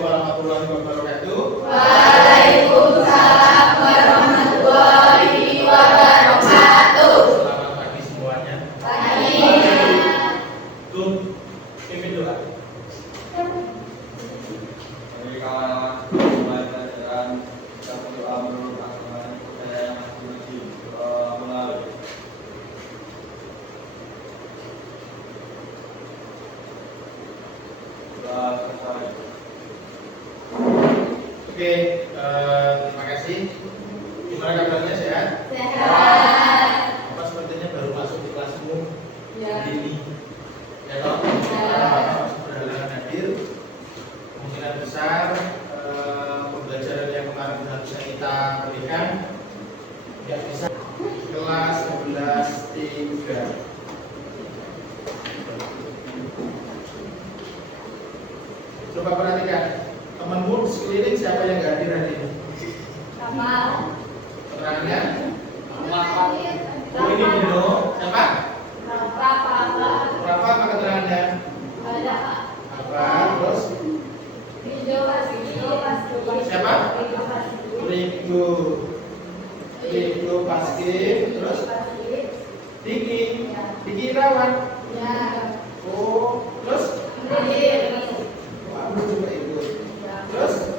Assalamualaikum warahmatullahi wabarakatuh. Waalaikumsalam warahmatullahi wabarakatuh. Selamat pagi semuanya. Pagi. Tuh, pimpin doa. Bagi kawan mulai pelajaran kita berdoa menurut agama saya yang masih melalui. Doa selesai. Oke, terima kasih. Gimana kabarnya, sehat? Sehat. Apa sepertinya baru masuk di kelasmu Ya. ini? Ya toh? Ya. Sudah hadir. Kemungkinan besar pembelajaran yang kemarin harusnya kita berikan nggak bisa. Kelas 11 3. Coba perhatikan temanmu di sekeliling siapa yang nggak hadir hari ini? Kamal. Keterangannya? Oh, ini Dino. Siapa? Rafa. Rafa apa keterangannya? Ada Apa? Terus? Siapa? Rigo. Rigo Paskin. Terus? Diki. Diki Irawan. Ya. Oh, terus? Wah, aku juga ikut. Terus?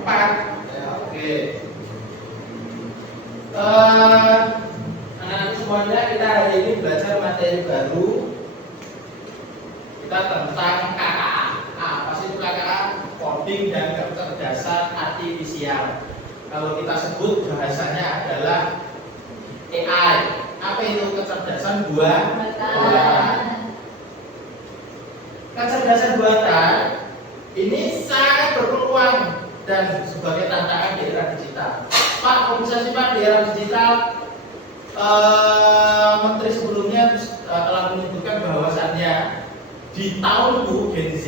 4. Ya, oke. Anak-anak semuanya, kita hari ini belajar materi baru. Kita tentang KKA. Apa sih itu KKA? Coding dan kecerdasan artifisial. Kalau kita sebut bahasanya adalah AI. Apa itu kecerdasan buatan? Kecerdasan buatan ini sangat berpeluang dan sebagai tantangan di era digital. Pak, kalau bisa sih Pak, di era digital Menteri sebelumnya telah menyebutkan bahwasannya di tahunku Gen Z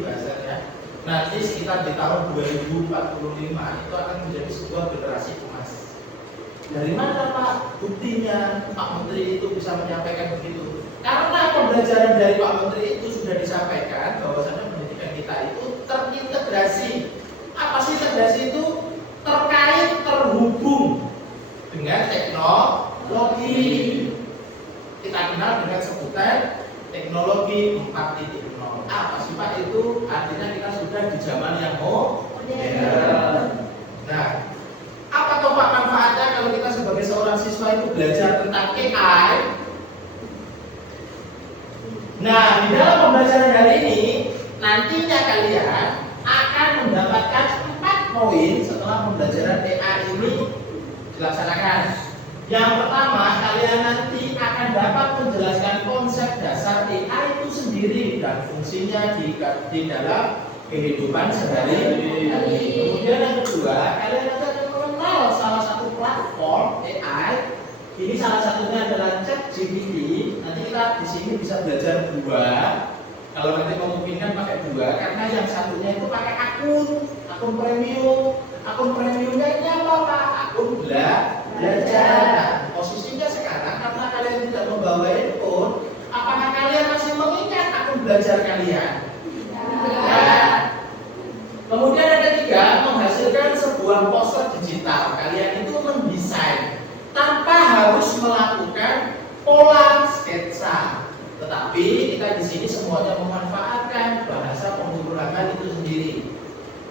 bahasanya, nanti sekitar di tahun 2045 itu akan menjadi sebuah generasi emas. Dari mana Pak buktinya Pak Menteri itu bisa menyampaikan begitu? Karena pembelajaran dari Pak Menteri itu sudah disampaikan bahwasannya pendidikan kita itu terintegrasi. Apa sih integrasi itu? Terkait, terhubung dengan teknologi. Kita kenal dengan sebutan teknologi 4.0. Apa sih Pak itu? Artinya kita sudah di zaman yang modern. Nah, apa toh Pak manfaatnya kalau kita sebagai seorang siswa itu belajar tentang AI? Nah, di dalam pembelajaran hari ini nantinya kalian akan mendapatkan 4 poin setelah pembelajaran AI ini dilaksanakan. Yang pertama, kalian nanti akan dapat menjelaskan konsep dasar AI itu sendiri dan fungsinya di dalam kehidupan sehari-hari. Kemudian yang kedua, kalian akan mengenal salah satu platform AI. Ini salah satunya adalah ChatGPT. Nanti kita di sini bisa belajar 2. Kalau nanti memungkinkan pakai 2, karena yang satunya itu pakai akun premium. Akun premiumnya ini apa Pak? Akun belajar. Nah, posisinya sekarang karena kalian tidak membawa handphone, apakah kalian masih mengingat akun belajar kalian? Ya. Kemudian yang ketiga, menghasilkan sebuah poster digital. Kalian itu mendesain tanpa harus melakukan pola sketsa. Tetapi kita di sini semuanya memanfaatkan bahasa pemrograman itu sendiri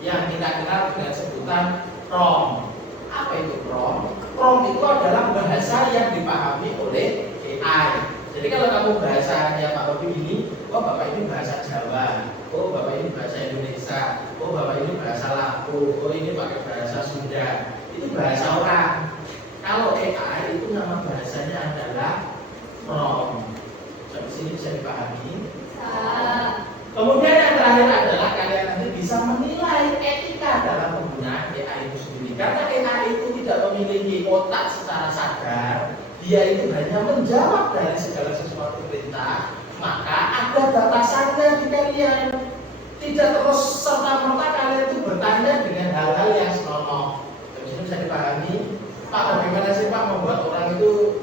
yang kita kenal dengan sebutan prompt. Apa itu prompt? Prompt itu adalah bahasa yang dipahami oleh AI. Jadi kalau kamu bahasanya Pak Robi ini, oh Bapak ini bahasa Jawa, oh Bapak ini bahasa Indonesia, oh Bapak ini bahasa Lampung, oh ini pakai bahasa Sunda. Itu bahasa orang. Kalau AI itu nama bahasanya adalah prompt. Sampai sini bisa dipahami. Kemudian yang terakhir adalah kalian nanti bisa menilai etika dalam penggunaan AI itu sendiri. Karena AI itu tidak memiliki otak secara sadar, dia itu hanya menjawab dari segala sesuatu perintah, maka ada batasannya di kalian. Tidak terus serta-merta kalian itu bertanya dengan hal-hal yang senonoh. Sampai sini bisa dipahami. Pak, bagaimana sih Pak membuat orang itu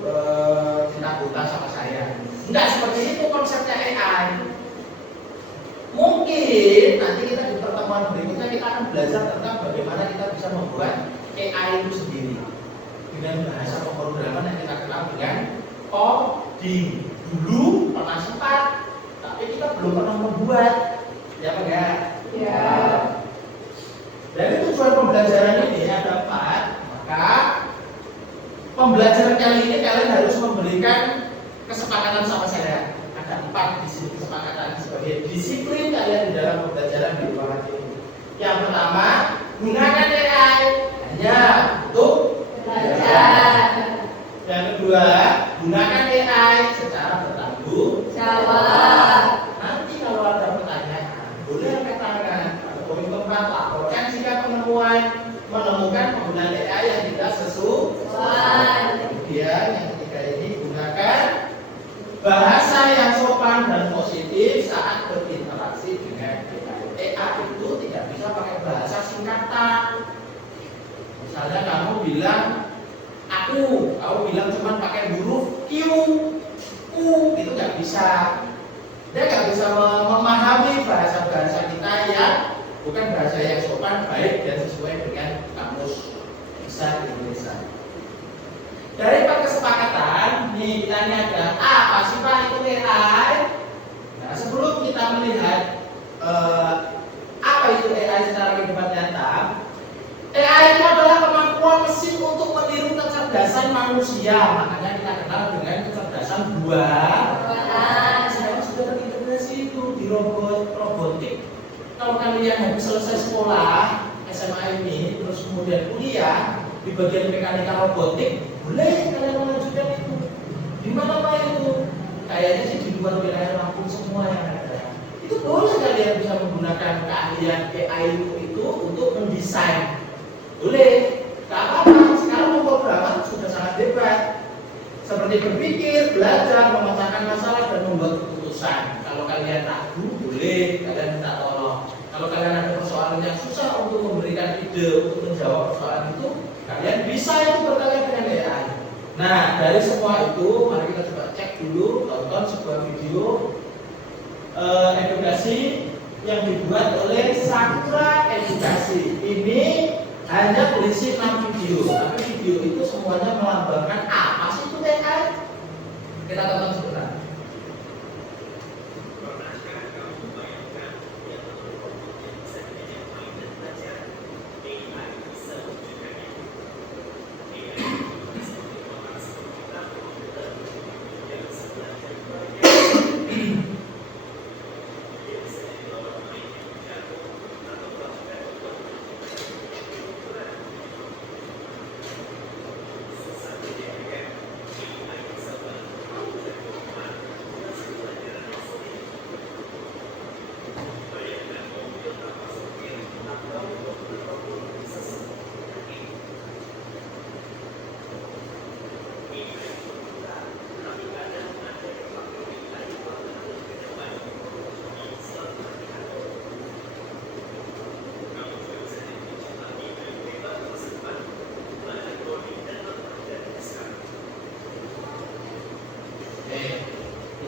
cinta buta sama saya? Enggak seperti itu konsepnya AI. Mungkin nanti kita dipertemukan belajar tentang bagaimana kita bisa membuat AI itu sendiri dengan bahasa pemrograman yang kita kenal dengan coding. Dulu pernah sempat, tapi kita belum pernah membuat, ya apa enggak? Ya. Dari tujuan pembelajaran ini ada 4, maka pembelajaran kali ini kalian harus memberikan kesepakatan sama saya. Ada 4 di sini kesepakatan sebagai disiplin kalian di dalam pembelajaran di ruangan ini. Yang pertama, gunakan AI hanya untuk Belajar. Yang kedua, gunakan AI secara bertanggung Jawab. Nanti kalau ada pertanyaan, boleh angkat tangan. Atau poin keempat, laporkan jika menemukan penggunaan AI yang tidak sesuai. Kemudian yang ketiga ini, gunakan bahasa yang sopan dan positif saat berinteraksi dengan AI. AI itu tidak bisa pakai bahasa singkatan. Misalnya kamu bilang kamu bilang cuma pakai huruf Q, itu nggak bisa. Dia nggak bisa memahami bahasa-bahasa kita yang bukan bahasa yang sopan, baik dan sesuai dengan kamus besar Indonesia. Dari 4 kesepakatan, nih kita ini ada apa sih Pak itu AI? Nah, sebelum kita melihat apa itu AI secara kehidupan nyata, AI itu adalah kemampuan mesin untuk meniru kecerdasan manusia. Makanya kita kenal dengan kecerdasan buatan. Sekarang sudah terintegrasi itu di robotik. Kalau kalian habis selesai sekolah SMA ini, terus kemudian kuliah di bagian mekanika robotik, boleh kalian melanjutkan itu. Di mana Pak itu? Kayaknya sih di luar wilayah Lampung semua yang ada. Itu boleh kalian bisa menggunakan keahlian AI itu untuk mendesain. Boleh, gak apa-apa. Sekarang pemrograman sudah sangat hebat. Seperti berpikir, belajar, memecahkan masalah dan membuat keputusan. Kalau kalian ragu, boleh kalian minta tolong. Kalau kalian ada persoalan yang susah untuk memberikan ide untuk menjawab persoalan itu, kalian bisa itu bertanya dengan AI. Nah, dari semua itu, mari kita coba cek dulu, tonton sebuah video edukasi yang dibuat oleh Sakura Edukasi. Ini hanya berisi 6 video, tapi video itu semuanya melambangkan apa sih itu AI? Kita tonton sebentar.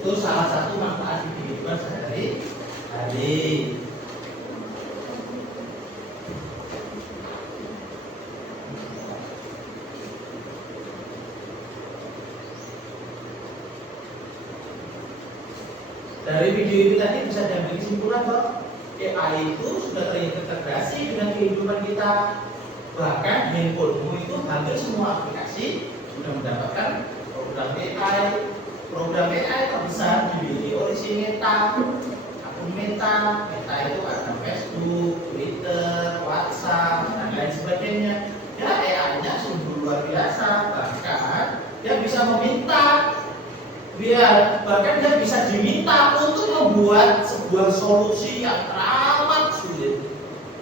Itu salah satu manfaat di kehidupan sehari-hari. Dari video itu tadi bisa diambil kesimpulan bahwa AI itu sudah terintegrasi dengan kehidupan kita. Bahkan handphonemu itu hampir semua aplikasi sudah mendapatkan program AI. Program AI terbesar dimiliki oleh si Meta. Akun Meta itu ada Facebook, Twitter, WhatsApp, dan lain sebagainya. Ya AI-nya sungguh luar biasa. Bahkan dia bisa meminta, bahkan dia bisa diminta untuk membuat sebuah solusi yang teramat sulit.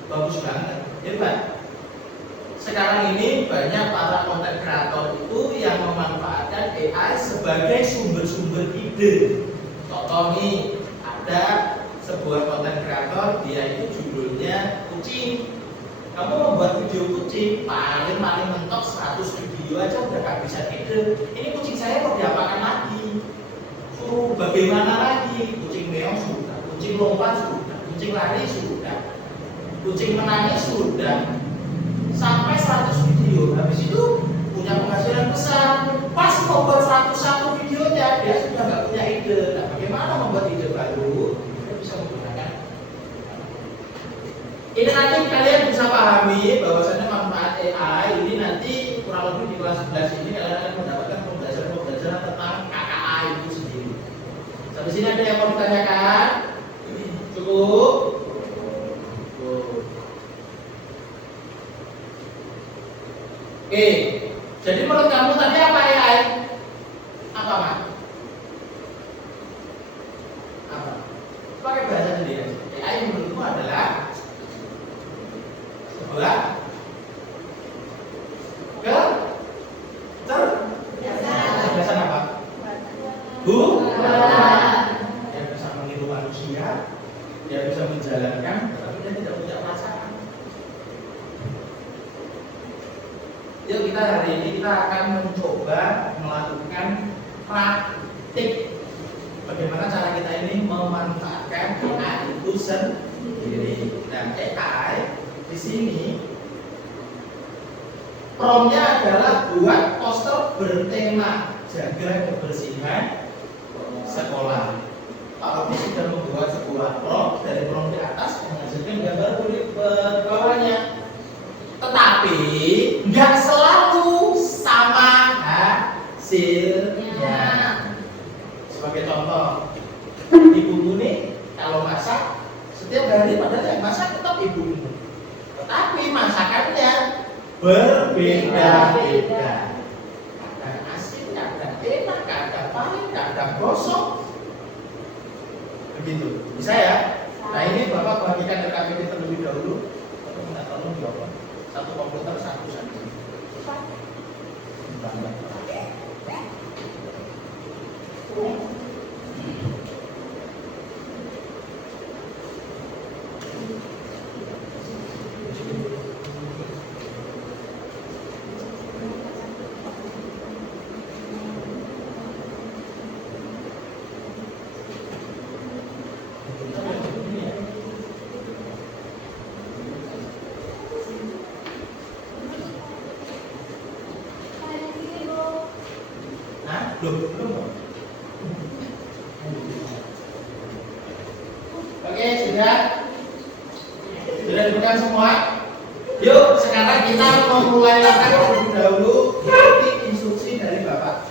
Bagus banget, hebat. Sekarang ini banyak para konten kreator itu yang memanfaatkan AI sebagai sumber-sumber ide. Contoh nih, ada sebuah konten kreator, dia itu judulnya kucing. Kamu membuat video kucing, paling mentok 100 video aja udah kehabisan ide. Ini kucing saya mau diapakan lagi? Suruh bagaimana lagi? Kucing meong sudah, kucing lompat sudah, kucing lari sudah. Kucing menangis sudah sampai 100 video. Habis itu punya penghasilan besar. Pas mau buat 101 videonya, dia sudah nggak punya ide. Nah, bagaimana membuat ide baru? Dia bisa menggunakan. Ini nanti kalian bisa pahami bahwasanya manfaat AI ini nanti kurang lebih di kelas 11 ini kalian akan mendapatkan pembelajaran tentang KKA itu sendiri. Sampai sini ada yang mau ditanyakan? Cukup? Oke, jadi menurut kamu tadi apa AI? Apa, Mak? Apa? Pakai bahasa sendiri. AI menurutmu adalah sebuah kecerdasan apa? Dia bisa meniru manusia, dia bisa menjalankan, tapi dia tidak punya perasaan. Yuk kita hari ini kita akan mencoba melakukan praktik bagaimana cara kita ini memanfaatkan AI itu sendiri. Dan AI di sini promnya adalah buat poster bertema jaga kebersihan sekolah. Pak Robi sudah membuat sebuah prom, dari prom di atas menghasilkan gambar kulit bawahnya. Tetapi nggak selalu sama hasilnya. Sebagai contoh, ibumu nih kalau masak setiap hari padahal yang masak tetap ibumu, tetapi masakannya berbeda-beda. Kadang asin, kadang enak, kadang pahit, kadang gosong. Begitu. Bisa ya? Nah ini Bapak bagikan RKPD terlebih dahulu. Atau minta tolong jawab. Satu komputer satu saja. Belum. Oke, sudah dibuka semua. Yuk, sekarang kita memulai langkah terlebih dahulu. Ikuti instruksi dari Bapak.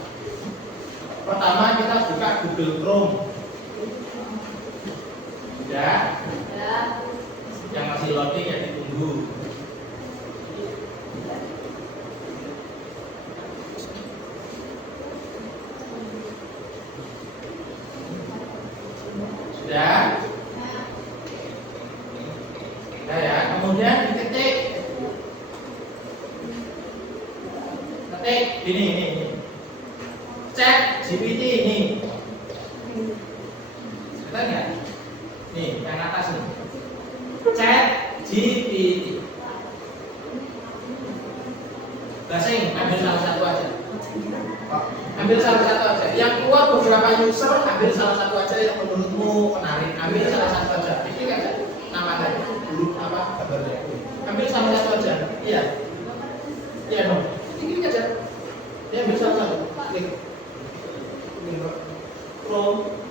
Pertama kita buka Google Chrome. Sudah? Yang masih loading ya ditunggu. Sudah? Nah ya, kemudian diketik. Ketik ini. Chat GPT ini. Kelihatan nggak? Nih, yang atas nih. Chat GPT. Gasing, ambil salah satu aja. Ambil salah satu aja. Yang keluar beberapa user, ambil salah satu aja yang menurutmu menarik. Ambil salah satu aja. Ini kan namanya dulu apa kabarnya. Ambil salah satu aja. Iya. Iya dong. Ini aja. Dia ambil salah satu. Klik. Ini Pak. Chrome.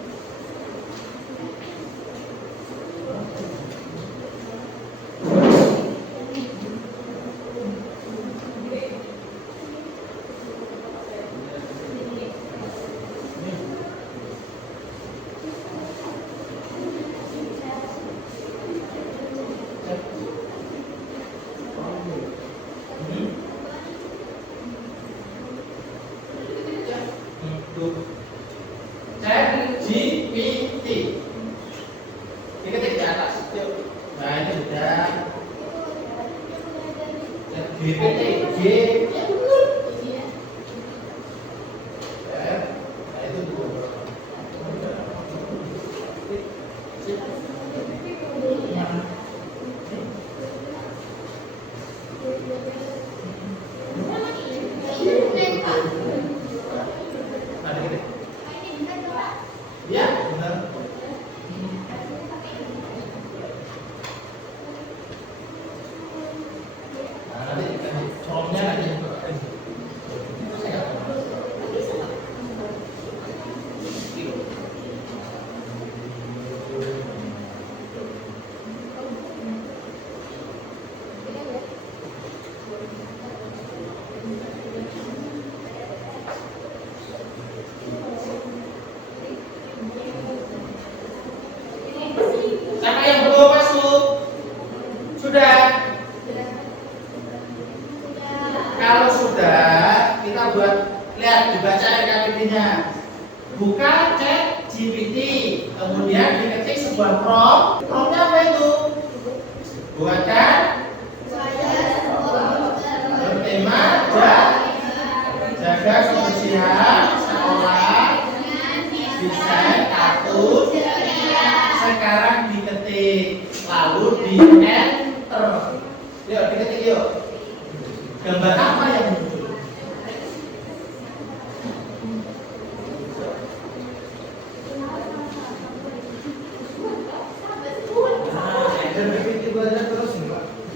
Chat GPT. Diketik di atas. Yuk. Nah ini sudah. Chat GPT. G. Ya benar. Nah itu dulu. Nah, diketik. baca RKPD-nya. Buka chat GPT, kemudian diketik sebuah prompt. Promptnya apa itu? Buatkan bertema jaga kebersihan sekolah, desain kartun. Sekarang diketik, lalu di enter. Yuk diketik yuk. Gambar apa yang muncul?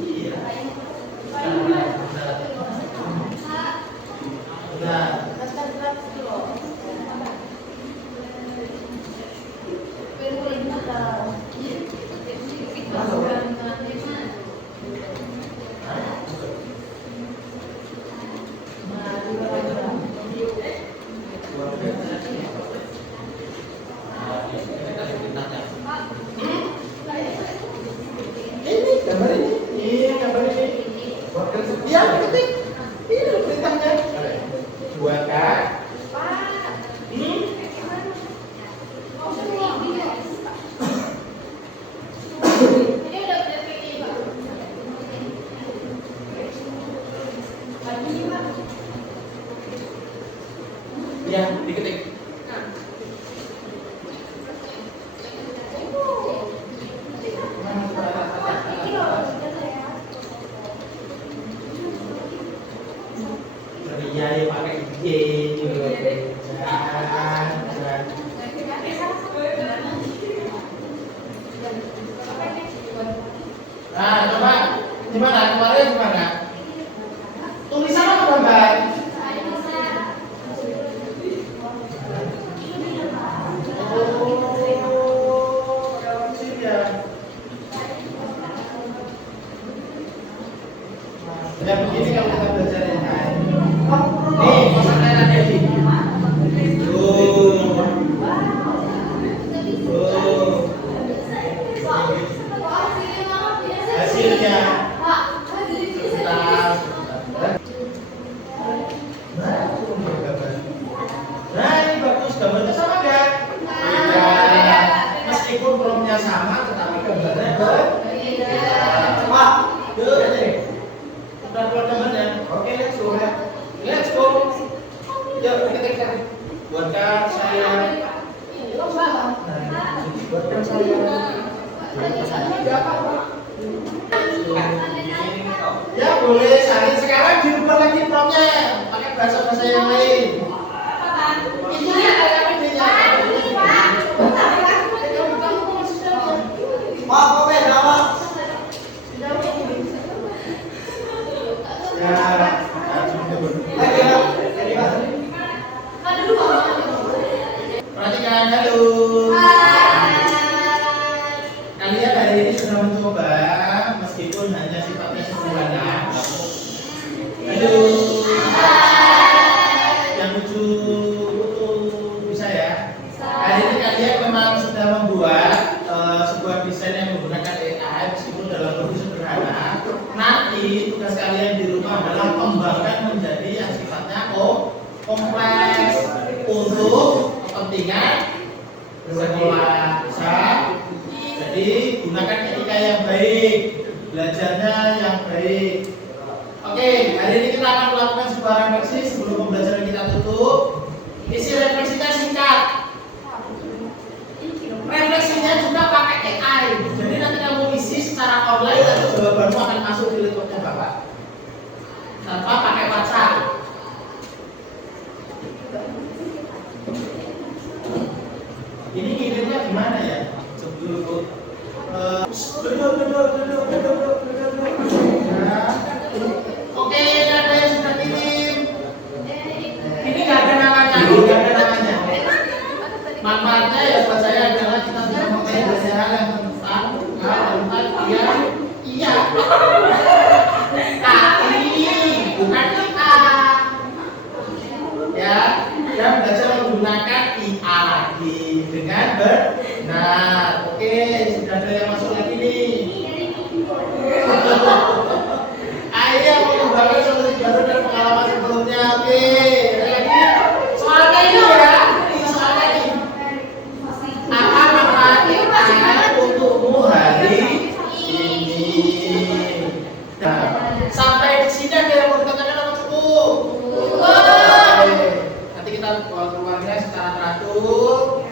Iya. Nah, ini gambar ini. Iya, gambar ini. Iya, ketik. Ini perintahnya. Buatkan. Ya, diketik. Iya, ya pakai G gitu. Jangan. Nah, coba gimana? Kemarin gimana? Tulisan apa gambar? Ya begini kalau kita belajar yang lain. Nih, pasang air ada di. Hasilnya. Nah, ini bagus. Gambarnya sama nggak? Beda. Meskipun promptnya sama, tetapi gambarnya berbeda. Wah, yuk ini. Udah keluar gambarnya. Oke, let's go ya. Let's go. Yuk, kita buatkan saya. Buatkan saya. Ya boleh, Sari. Sekarang dirubah lagi promptnya pakai bahasa-bahasa yang lain. Ini ada videonya. Pak, oke, nama. Perhatikan, halo. Kalian hari ini sudah mencoba, meskipun hanya sifatnya sederhana. Halo. Yang lucu bisa ya. Hari ini kalian memang sudah membuat sebuah desain yang menggunakan AI, meskipun dalam bentuk sederhana. Nanti tugas kalian di rumah adalah kembangkan menjadi yang sifatnya kompleks untuk kepentingan sekolah. Jadi gunakan etika yang baik, belajarnya yang baik. Oke, hari ini kita akan melakukan sebuah refleksi sebelum pembelajaran kita tutup. Isi refleksinya singkat. Refleksinya juga pakai AI. Jadi nanti kamu isi secara online, lalu jawabanmu akan masuk di laptopnya Bapak. Tanpa pakai WhatsApp. Ini kirimnya gimana ya? Sebelum oke, ada yang sudah kirim. Ini nggak ada namanya, nggak ada namanya. Manfaatnya ya buat saya adalah kita bisa mempelajari hal yang tentang iya. Tapi bukan kita. Ya, dan belajar menggunakan IA lagi dengan benar. Oke, sudah ada yang masuk lagi nih. Ayo mengembangkan solusi baru dan pengalaman sebelumnya. Oke, ada lagi. keluarga secara teratur.